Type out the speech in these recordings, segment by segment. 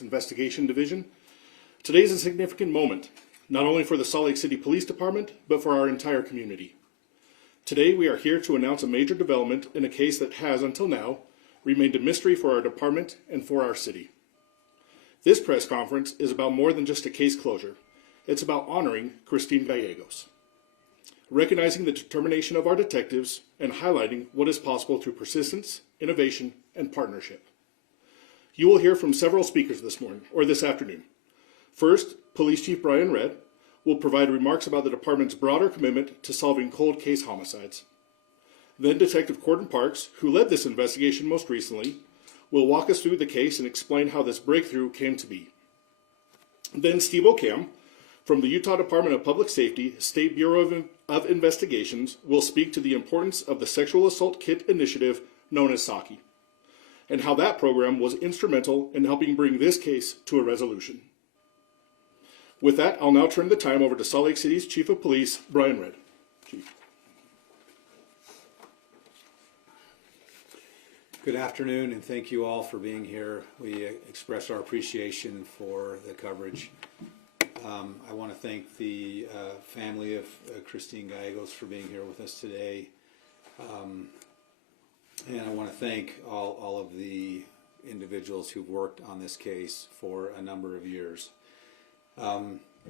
Investigation Division. Today is a significant moment, not only for the Salt Lake City Police Department, but for our entire community. Today we are here to announce a major development in a case that has, until now, remained a mystery for our department and for our city. This press conference is about more than just a case closure. It's about honoring Christine Gallegos, recognizing the determination of our detectives, and highlighting what is possible through persistence, innovation, and partnership. You will hear from several speakers this afternoon. First, Police Chief Brian Redd will provide remarks about the department's broader commitment to solving cold case homicides. Then Detective Corden Parks, who led this investigation most recently, will walk us through the case and explain how this breakthrough came to be. Then Steve O'Cam, from the Utah Department of Public Safety, State Bureau of Investigations, will speak to the importance of the Sexual Assault Kit Initiative known as SAKI, and how that program was instrumental in helping bring this case to a resolution. With that, I'll now turn the time over to Salt Lake City's Chief of Police, Brian Redd. Chief. Good afternoon, and thank you all for being here. We express our appreciation for the coverage. I want to thank the family of Christine Gallegos for being here with us today. And I want to thank all of the individuals who've worked on this case for a number of years.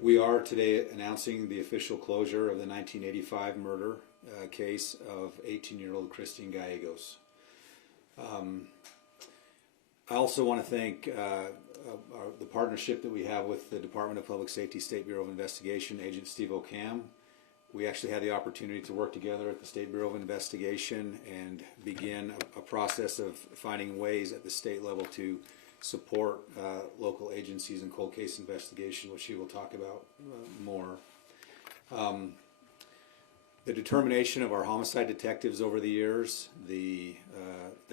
We are today announcing the official closure of the 1985 murder case of 18-year-old Christine Gallegos. I also want to thank the partnership that we have with the Department of Public Safety, State Bureau of Investigation, Agent Steve O'Cam. We actually had the opportunity to work together at the State Bureau of Investigation and begin a process of finding ways at the state level to support local agencies in cold case investigation, which he will talk about more. The determination of our homicide detectives over the years, the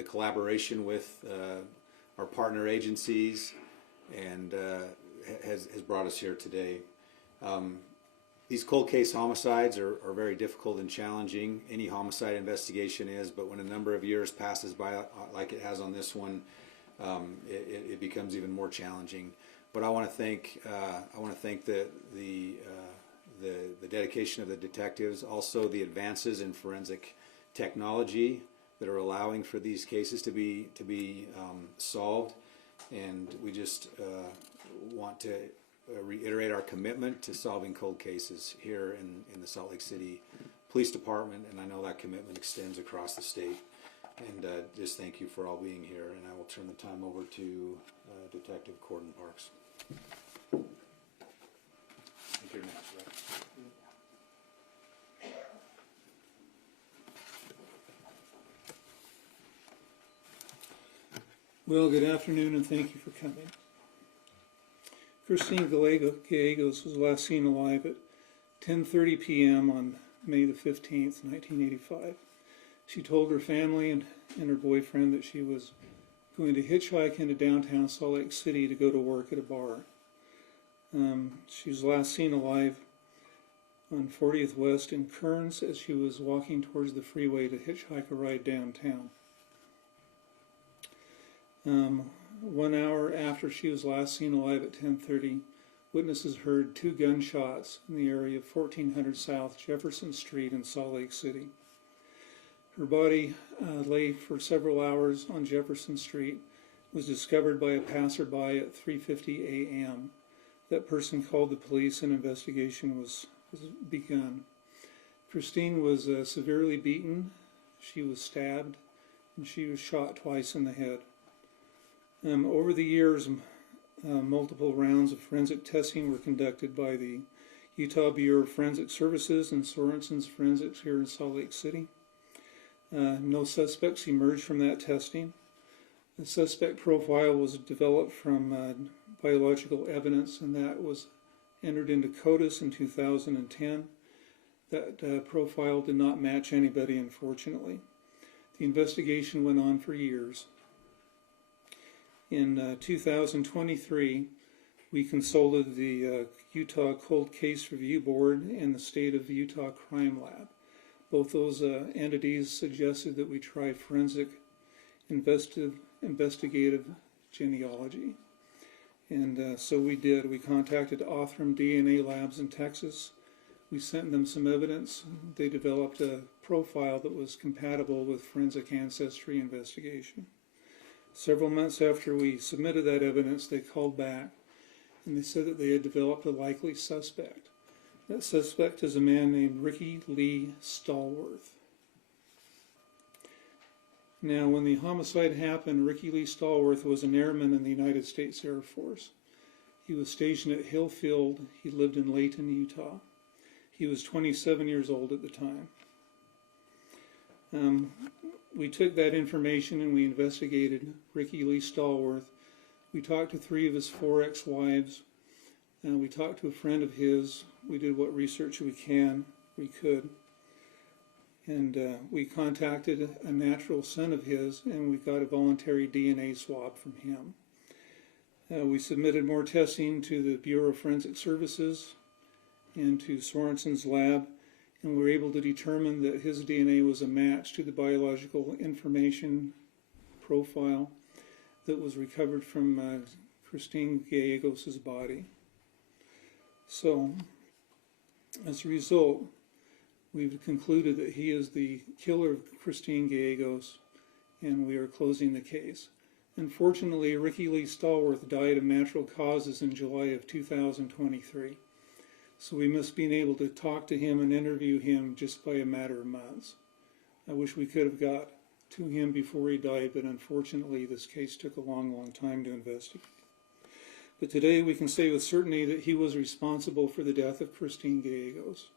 collaboration with our partner agencies, and has brought us here today. These cold case homicides are very difficult and challenging. Any homicide investigation is, but when a number of years passes by, like it has on this one, it becomes even more challenging. But I want to thank the dedication of the detectives, also the advances in forensic technology that are allowing for these cases to be solved, and we just want to reiterate our commitment to solving cold cases here in the Salt Lake City Police Department, and I know that commitment extends across the state. And just thank you for all being here, and I will turn the time over to Detective Corden Parks. I think you're next, right? Well, good afternoon, and thank you for coming. Christine Gallegos was last seen alive at 10:30 p.m. on May the 15th, 1985. She told her family and her boyfriend that she was going to hitchhike into downtown Salt Lake City to go to work at a bar. She was last seen alive on 40th West in Kearns as she was walking towards the freeway to hitchhike a ride downtown. 1 hour after she was last seen alive at 10:30, witnesses heard 2 gunshots in the area of 1400 South Jefferson Street in Salt Lake City. Her body lay for several hours on Jefferson Street, was discovered by a passerby at 3:50 a.m. That person called the police and investigation was begun. Christine was severely beaten, she was stabbed, and she was shot twice in the head. Over the years, multiple rounds of forensic testing were conducted by the Utah Bureau of Forensic Services and Sorensen's Forensics here in Salt Lake City. No suspects emerged from that testing. The suspect profile was developed from biological evidence, and that was entered into CODIS in 2010. That profile did not match anybody, unfortunately. The investigation went on for years. In 2023, we consulted the Utah Cold Case Review Board and the State of Utah Crime Lab. Both those entities suggested that we try forensic investigative genealogy. And so we did. We contacted Othram DNA Labs in Texas. We sent them some evidence. They developed a profile that was compatible with forensic ancestry investigation. Several months after we submitted that evidence, they called back and they said that they had developed a likely suspect. That suspect is a man named Ricky Lee Stallworth. Now, when the homicide happened, Ricky Lee Stallworth was an airman in the United States Air Force. He was stationed at Hill Field. He lived in Layton, Utah. He was 27 years old at the time. We took that information and we investigated Ricky Lee Stallworth. We talked to 3 of his 4 ex-wives. We talked to a friend of his. We did what research we could. And we contacted a natural son of his, and we got a voluntary DNA swab from him. We submitted more testing to the Bureau of Forensic Services and to Sorensen's lab, and we were able to determine that his DNA was a match to the biological information profile that was recovered from Christine Gallegos' body. So, as a result, we've concluded that he is the killer of Christine Gallegos, and we are closing the case. Unfortunately, Ricky Lee Stallworth died of natural causes in July of 2023. So we must be able to talk to him and interview him just by a matter of months. I wish we could have got to him before he died, but unfortunately this case took a long, long time to investigate. But today we can say with certainty that he was responsible for the death of Christine Gallegos.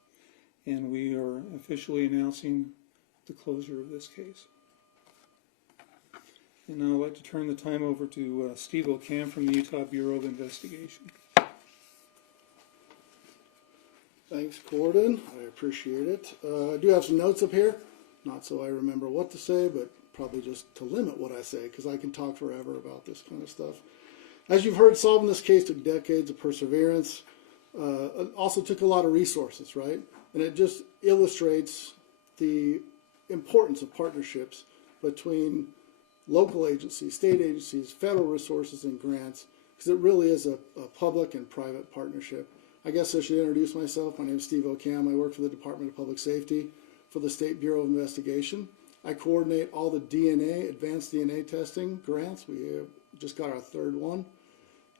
And we are officially announcing the closure of this case. And now I'd like to turn the time over to Steve O'Cam from the Utah Bureau of Investigation. Thanks, Gordon. I appreciate it. I do have some notes up here, not so I remember what to say, but probably just to limit what I say, because I can talk forever about this kind of stuff. As you've heard, solving this case took decades of perseverance. It also took a lot of resources, right? And it just illustrates the importance of partnerships between local agencies, state agencies, federal resources, and grants, because it really is a public and private partnership. I guess I should introduce myself. My name is Steve O'Cam. I work for the Department of Public Safety for the State Bureau of Investigation. I coordinate all the DNA, advanced DNA testing grants. We just got our 3rd one,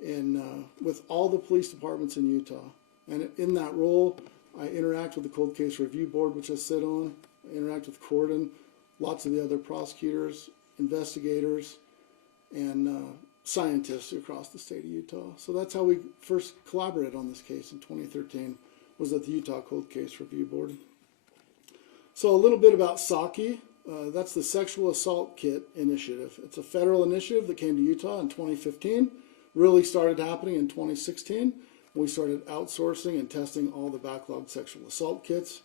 and with all the police departments in Utah. And in that role, I interact with the Cold Case Review Board, which I sit on. I interact with Gordon, lots of the other prosecutors, investigators, and scientists across the state of Utah. So that's how we first collaborated on this case in 2013, was at the Utah Cold Case Review Board. So a little bit about SAKI. That's the Sexual Assault Kit Initiative. It's a federal initiative that came to Utah in 2015, really started happening in 2016. We started outsourcing and testing all the backlogged sexual assault kits,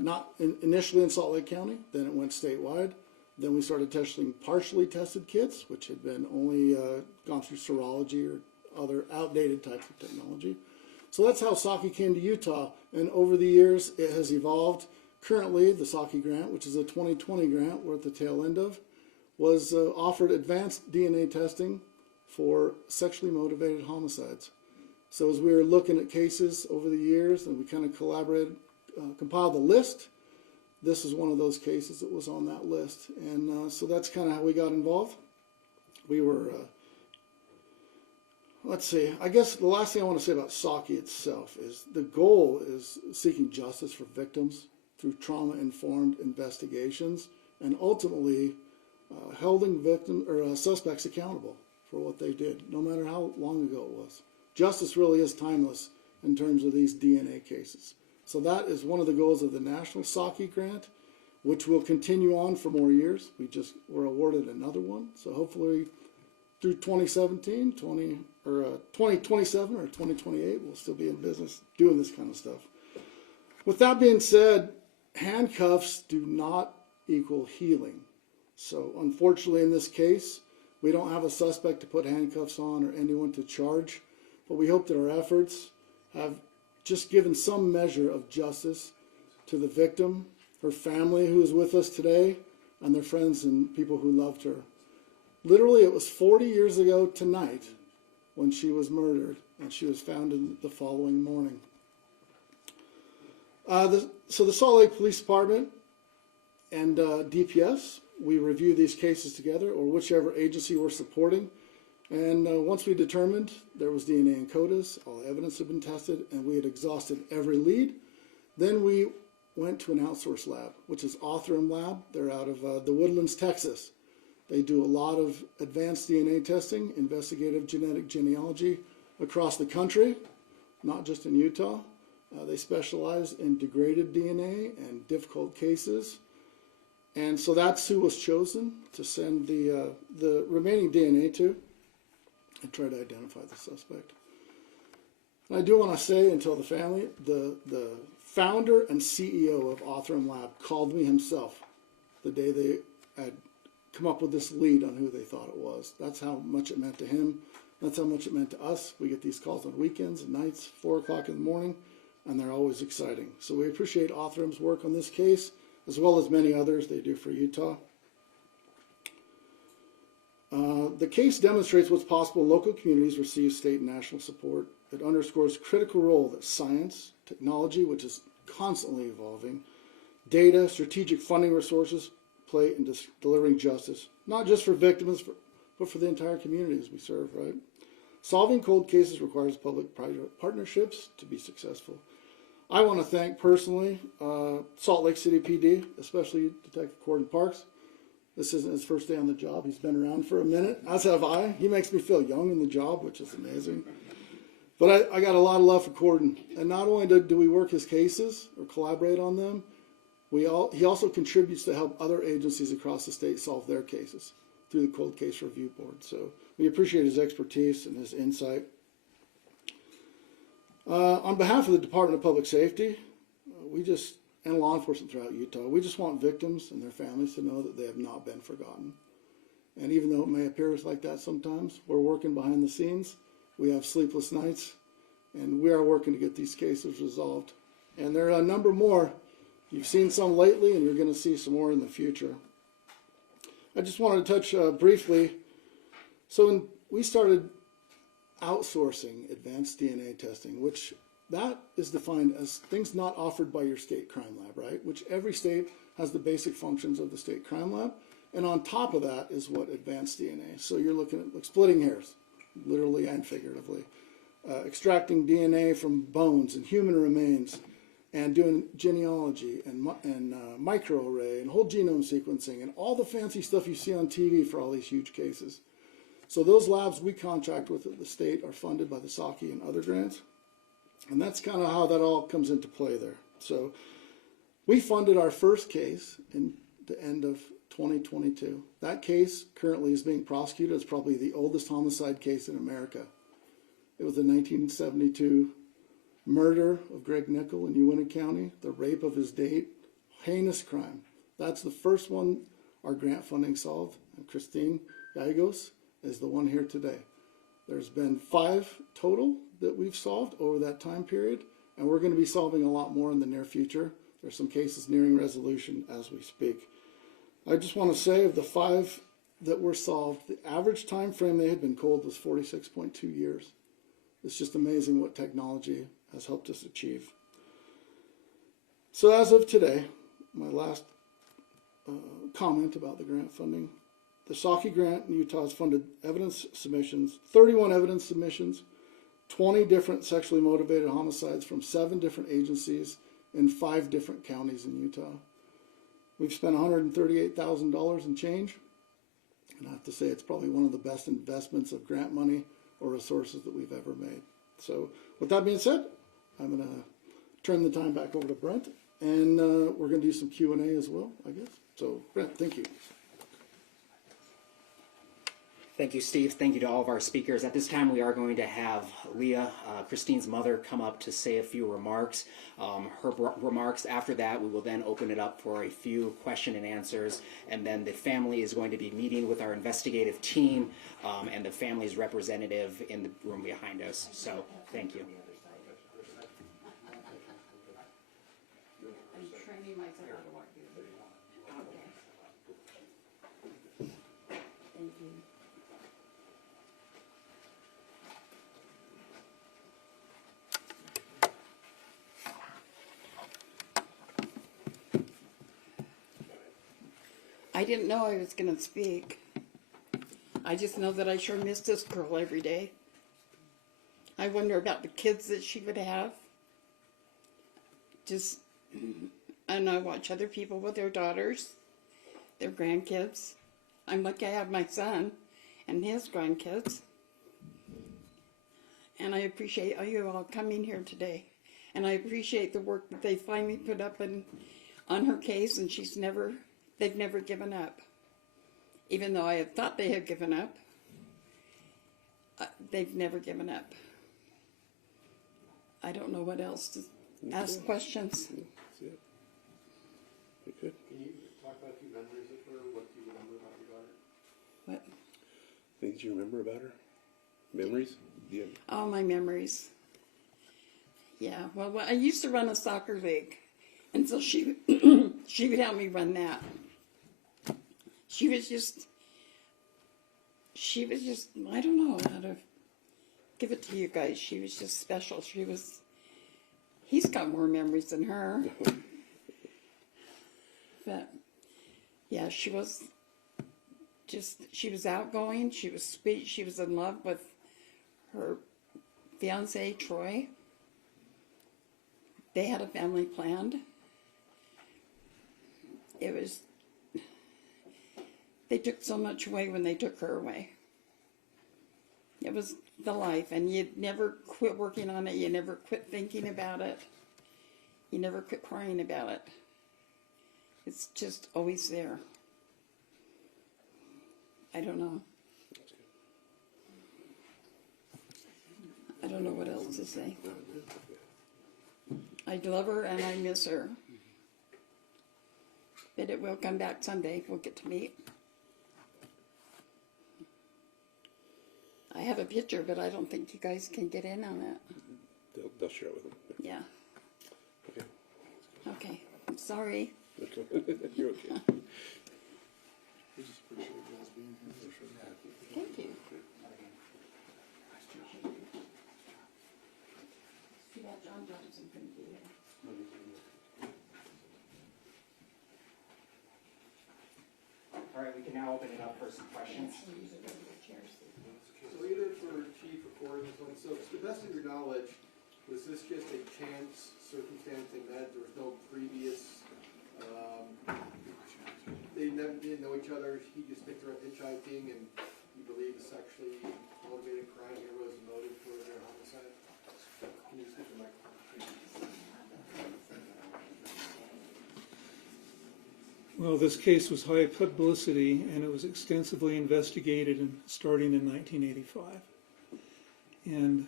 not initially in Salt Lake County, then it went statewide. Then we started testing partially tested kits, which had been only gone through serology or other outdated types of technology. So that's how SAKI came to Utah, and over the years it has evolved. Currently, the SAKI grant, which is a 2020 grant we're at the tail end of, was offered advanced DNA testing for sexually motivated homicides. So as we were looking at cases over the years, and we kind of collaborated, compiled a list, this is one of those cases that was on that list. And so that's kind of how we got involved. We were, let's see, I guess the last thing I want to say about SAKI itself is the goal is seeking justice for victims through trauma-informed investigations, and ultimately holding suspects accountable for what they did, no matter how long ago it was. Justice really is timeless in terms of these DNA cases. So that is one of the goals of the National SAKI Grant, which will continue on for more years. We just were awarded another one. So hopefully through 2027 or 2028, we'll still be in business doing this kind of stuff. With that being said, handcuffs do not equal healing. So unfortunately in this case, we don't have a suspect to put handcuffs on or anyone to charge, but we hope that our efforts have just given some measure of justice to the victim, her family who is with us today, and their friends and people who loved her. Literally, it was 40 years ago tonight when she was murdered, and she was found in the following morning. So the Salt Lake Police Department and DPS, we review these cases together, or whichever agency we're supporting. And once we determined there was DNA in CODIS, all evidence had been tested, and we had exhausted every lead, then we went to an outsourced lab, which is Othram Lab. They're out of the Woodlands, Texas. They do a lot of advanced DNA testing, investigative genetic genealogy across the country, not just in Utah. They specialize in degraded DNA and difficult cases. And so that's who was chosen to send the remaining DNA to and try to identify the suspect. And I do want to say and tell the family, the founder and CEO of Othram Lab called me himself the day they had come up with this lead on who they thought it was. That's how much it meant to him. That's how much it meant to us. We get these calls on weekends and nights, 4 o'clock in the morning, and they're always exciting. So we appreciate Othram's work on this case, as well as many others they do for Utah. The case demonstrates what's possible when local communities receive state and national support. It underscores critical role that science, technology, which is constantly evolving, data, strategic funding resources play in delivering justice, not just for victims, but for the entire communities we serve, right? Solving cold cases requires public-private partnerships to be successful. I want to thank personally Salt Lake City PD, especially Detective Corden Parks. This isn't his first day on the job. He's been around for a minute, as have I. He makes me feel young in the job, which is amazing. But I got a lot of love for Corden. And not only do we work his cases or collaborate on them, he also contributes to help other agencies across the state solve their cases through the Cold Case Review Board. So we appreciate his expertise and his insight. On behalf of the Department of Public Safety, and law enforcement throughout Utah, we just want victims and their families to know that they have not been forgotten. And even though it may appear like that sometimes, we're working behind the scenes. We have sleepless nights, and we are working to get these cases resolved. And there are a number more. You've seen some lately, and you're going to see some more in the future. I just wanted to touch briefly. So when we started outsourcing advanced DNA testing, which that is defined as things not offered by your state crime lab, right? Which every state has the basic functions of the state crime lab. And on top of that is what advanced DNA. So you're looking at like splitting hairs, literally and figuratively, extracting DNA from bones and human remains, and doing genealogy and microarray and whole genome sequencing and all the fancy stuff you see on TV for all these huge cases. So those labs we contract with at the state are funded by the SACI and other grants. And that's kind of how that all comes into play there. So we funded our first case in the end of 2022. That case currently is being prosecuted. It's probably the oldest homicide case in America. It was a 1972 murder of Greg Nickel in Uintah County, the rape of his date, heinous crime. That's the first one our grant funding solved. And Christine Gallegos is the one here today. There's been 5 total that we've solved over that time period, and we're going to be solving a lot more in the near future. There's some cases nearing resolution as we speak. I just want to say of the 5 that were solved, the average time frame they had been cold was 46.2 years. It's just amazing what technology has helped us achieve. So as of today, my last comment about the grant funding. The SACI grant in Utah has funded evidence submissions, 31 evidence submissions, 20 different sexually motivated homicides from 7 different agencies in 5 different counties in Utah. We've spent $138,000 in change, and I have to say it's probably one of the best investments of grant money or resources that we've ever made. So with that being said, I'm going to turn the time back over to Brent, and we're going to do some Q&A as well, I guess. So Brent, thank you. Thank you, Steve. Thank you to all of our speakers. At this time, we are going to have Leah, Christine's mother, come up to say a few remarks. Her remarks. After that, we will then open it up for a few question and answers, and then the family is going to be meeting with our investigative team and the family's representative in the room behind us. So, thank you. I'm training myself how to walk through. Okay. Thank you. I didn't know I was going to speak. I just know that I sure miss this girl every day. I wonder about the kids that she would have. And I watch other people with their daughters, their grandkids. I'm lucky I have my son and his grandkids. And I appreciate you all coming here today. And I appreciate the work that they finally put up on her case, and they've never given up. Even though I had thought they had given up, they've never given up. I don't know what else to ask questions. That's it. You good? Can you talk about a few memories of her? What do you remember about your daughter? What? Things you remember about her? Memories? Yeah. All my memories. Yeah, well, I used to run a soccer league, and so she would help me run that. She was just, I don't know how to give it to you guys. She was just special. He's got more memories than her. But, yeah, she was outgoing. She was sweet. She was in love with her fiance, Troy. They had a family planned. They took so much away when they took her away. It was the life, and you never quit working on it. You never quit thinking about it. You never quit crying about it. It's just always there. I don't know. I don't know what else to say. I love her and I miss her. But it will come back someday. We'll get to meet. I have a picture, but I don't think you guys can get in on it. They'll share it with them. Yeah. Okay. Okay. I'm sorry. Okay. You're okay. We just appreciate you guys being here for sure. Thank you. Too bad John Johnson couldn't be here. All right, we can now open it up for some questions. So either for Chief or Corey, so to the best of your knowledge, was this just a chance circumstance they met? There was no previous, they never didn't know each other, he just picked her up hitchhiking, and you believe the sexually motivated crime here was the motive for their homicide? Can you switch the microphone? Well, this case was high publicity, and it was extensively investigated starting in 1985. And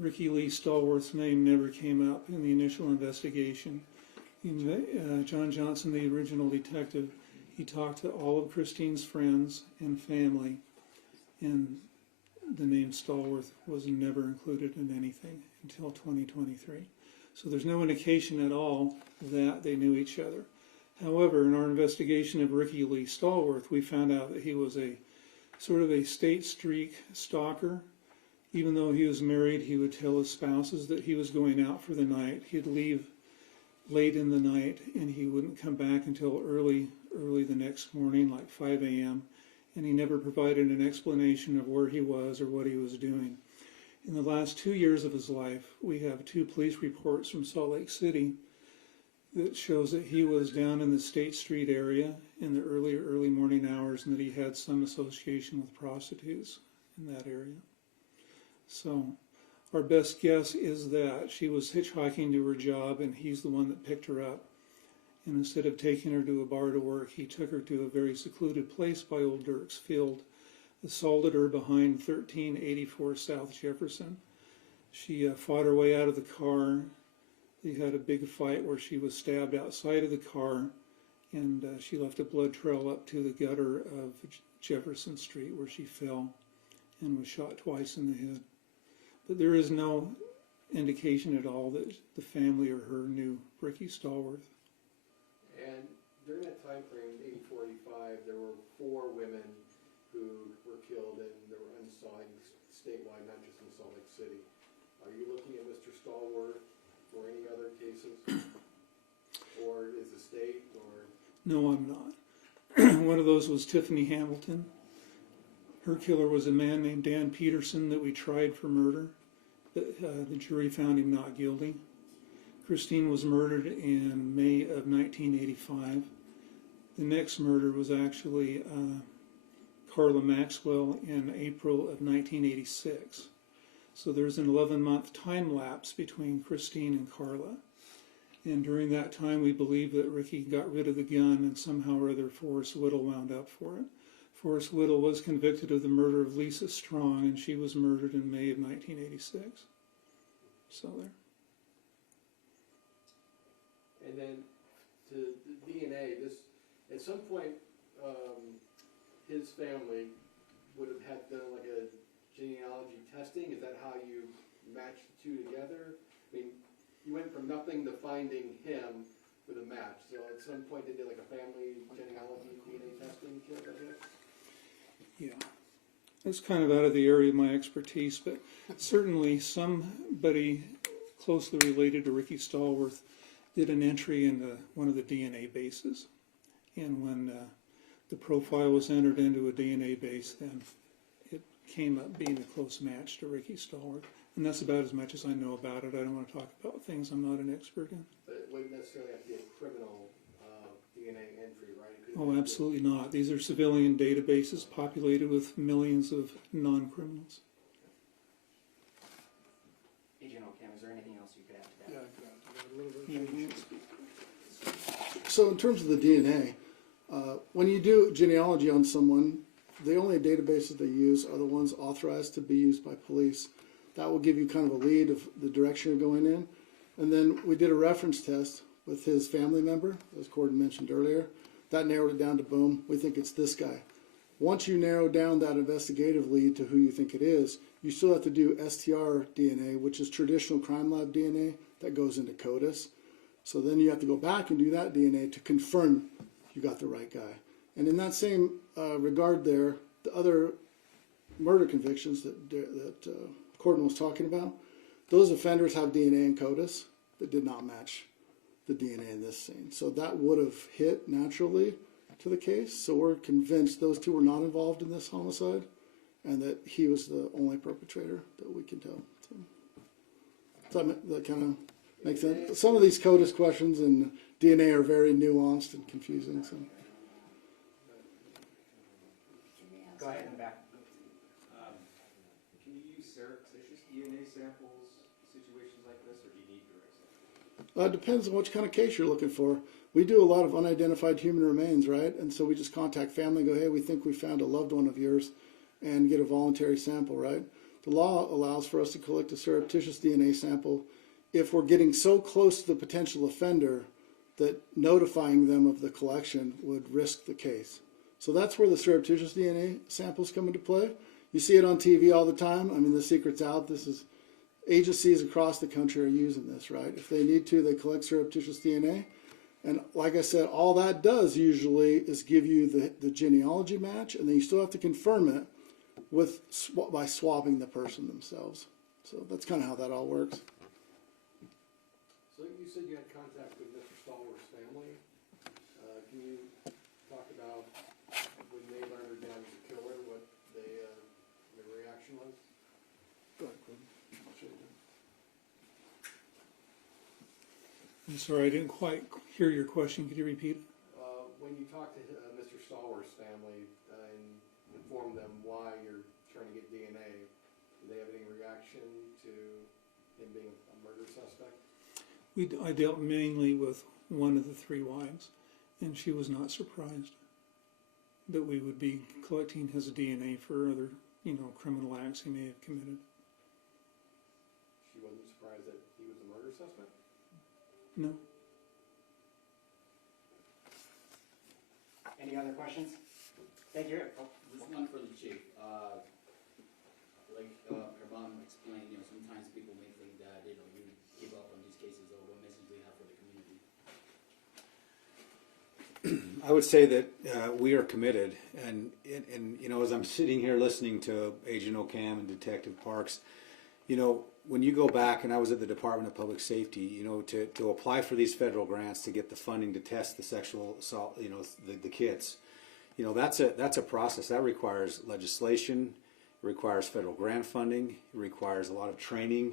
Ricky Lee Stallworth's name never came up in the initial investigation. John Johnson, the original detective, he talked to all of Christine's friends and family, and the name Stallworth was never included in anything until 2023. So there's no indication at all that they knew each other. However, in our investigation of Ricky Lee Stallworth, we found out that he was a sort of a State Street stalker. Even though he was married, he would tell his spouses that he was going out for the night. He'd leave late in the night, and he wouldn't come back until early the next morning, like 5 a.m., and he never provided an explanation of where he was or what he was doing. In the last 2 years of his life, we have 2 police reports from Salt Lake City that shows that he was down in the State Street area in the early morning hours, and that he had some association with prostitutes in that area. So our best guess is that she was hitchhiking to her job, and he's the one that picked her up. And instead of taking her to a bar to work, he took her to a very secluded place by Old Dirk's Field, assaulted her behind 1384 South Jefferson. She fought her way out of the car. They had a big fight where she was stabbed outside of the car, and she left a blood trail up to the gutter of Jefferson Street, where she fell and was shot twice in the head. But there is no indication at all that the family or her knew Ricky Stallworth. And during that time frame, 84, 85, there were 4 women who were killed, and there were unsolved statewide, not just in Salt Lake City. Are you looking at Mr. Stallworth for any other cases? Or is the state, or? No, I'm not. One of those was Tiffany Hamilton. Her killer was a man named Dan Peterson that we tried for murder, but the jury found him not guilty. Christine was murdered in May of 1985. The next murder was actually Carla Maxwell in April of 1986. So there's an 11-month time lapse between Christine and Carla. And during that time, we believe that Ricky got rid of the gun and somehow or other Forrest Whittle wound up for it. Forrest Whittle was convicted of the murder of Lisa Strong, and she was murdered in May of 1986. So there. And then to the DNA, this at some point, his family would have had done like a genealogy testing. Is that how you match the two together? I mean, you went from nothing to finding him with a match. So at some point, they did like a family genealogy DNA testing kit, I guess. Yeah, it's kind of out of the area of my expertise, but certainly somebody closely related to Ricky Stallworth did an entry into one of the DNA bases. And when the profile was entered into a DNA base, then it came up being a close match to Ricky Stallworth. And that's about as much as I know about it. I don't want to talk about things I'm not an expert in. But it wouldn't necessarily have to be a criminal DNA entry, right? Oh, absolutely not. These are civilian databases populated with millions of non-criminals. Agent O'Cam, is there anything else you could add to that? Yeah, a little bit. So in terms of the DNA, when you do genealogy on someone, the only databases they use are the ones authorized to be used by police. That will give you kind of a lead of the direction you're going in. And then we did a reference test with his family member, as Gordon mentioned earlier. That narrowed it down to boom, we think it's this guy. Once you narrow down that investigative lead to who you think it is, you still have to do STR DNA, which is traditional crime lab DNA that goes into CODIS. So then you have to go back and do that DNA to confirm you got the right guy. And in that same regard there, the other murder convictions that Gordon was talking about, those offenders have DNA in CODIS that did not match the DNA in this scene. So that would have hit naturally to the case. So we're convinced those two were not involved in this homicide and that he was the only perpetrator that we can tell. So that kind of makes sense. Some of these CODIS questions and DNA are very nuanced and confusing. So. Go ahead in the back. Can you use surreptitious DNA samples in situations like this, or do you need direct samples? It depends on which kind of case you're looking for. We do a lot of unidentified human remains, right? And so we just contact family and go, hey, we think we found a loved one of yours, and get a voluntary sample, right? The law allows for us to collect a surreptitious DNA sample if we're getting so close to the potential offender that notifying them of the collection would risk the case. So that's where the surreptitious DNA samples come into play. You see it on TV all the time. I mean, the secret's out. This is, agencies across the country are using this, right? If they need to, they collect surreptitious DNA. And like I said, all that does usually is give you the genealogy match, and then you still have to confirm it by swabbing the person themselves. So that's kind of how that all works. So you said you had contact with Mr. Stallworth's family. Can you talk about when they learned her dad was a killer, what their reaction was? Go ahead, Gordon. I'll show you. I'm sorry, I didn't quite hear your question. Could you repeat it? When you talk to Mr. Stallworth's family and inform them why you're trying to get DNA, do they have any reaction to him being a murder suspect? I dealt mainly with one of the three wives, and she was not surprised that we would be collecting his DNA for other, criminal acts he may have committed. She wasn't surprised that he was a murder suspect? No. Any other questions? Thank you. Oh, This one for the chief. Like her mom explained, sometimes people may think that you give up on these cases, or what message do you have for the community? I would say that we are committed, and as I'm sitting here listening to Agent O'Cam and Detective Parks, when you go back, and I was at the Department of Public Safety, to apply for these federal grants to get the funding to test the sexual assault, the kits, you know, that's a process that requires legislation, it requires federal grant funding, it requires a lot of training,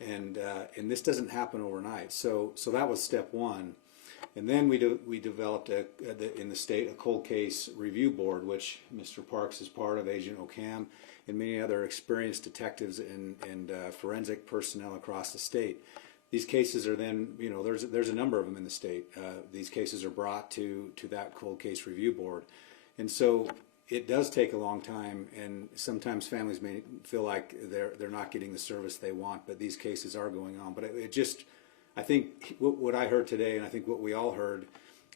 and this doesn't happen overnight. So that was step one. And then we developed in the state a cold case review board, which Mr. Parks is part of, Agent Ocam, and many other experienced detectives and forensic personnel across the state. These cases are then, you know, there's a number of them in the state. These cases are brought to that cold case review board, and so it does take a long time. And sometimes families may feel like they're not getting the service they want, but these cases are going on. But it just, I think what I heard today, and I think what we all heard,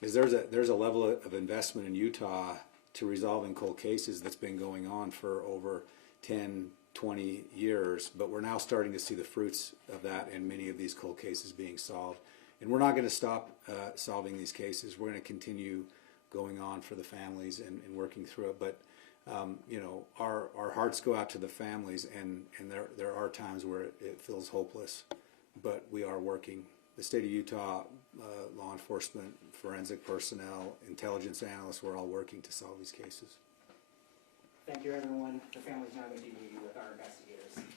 is there's a level of investment in Utah to resolving cold cases that's been going on for over 10, 20 years, but we're now starting to see the fruits of that in many of these cold cases being solved. And we're not going to stop solving these cases. We're going to continue going on for the families and working through it. But you know, our hearts go out to the families, and there are times where it feels hopeless, but we are working. The state of Utah, law enforcement, forensic personnel, intelligence analysts, we're all working to solve these cases. Thank you, everyone. The family's now going to be with our investigators.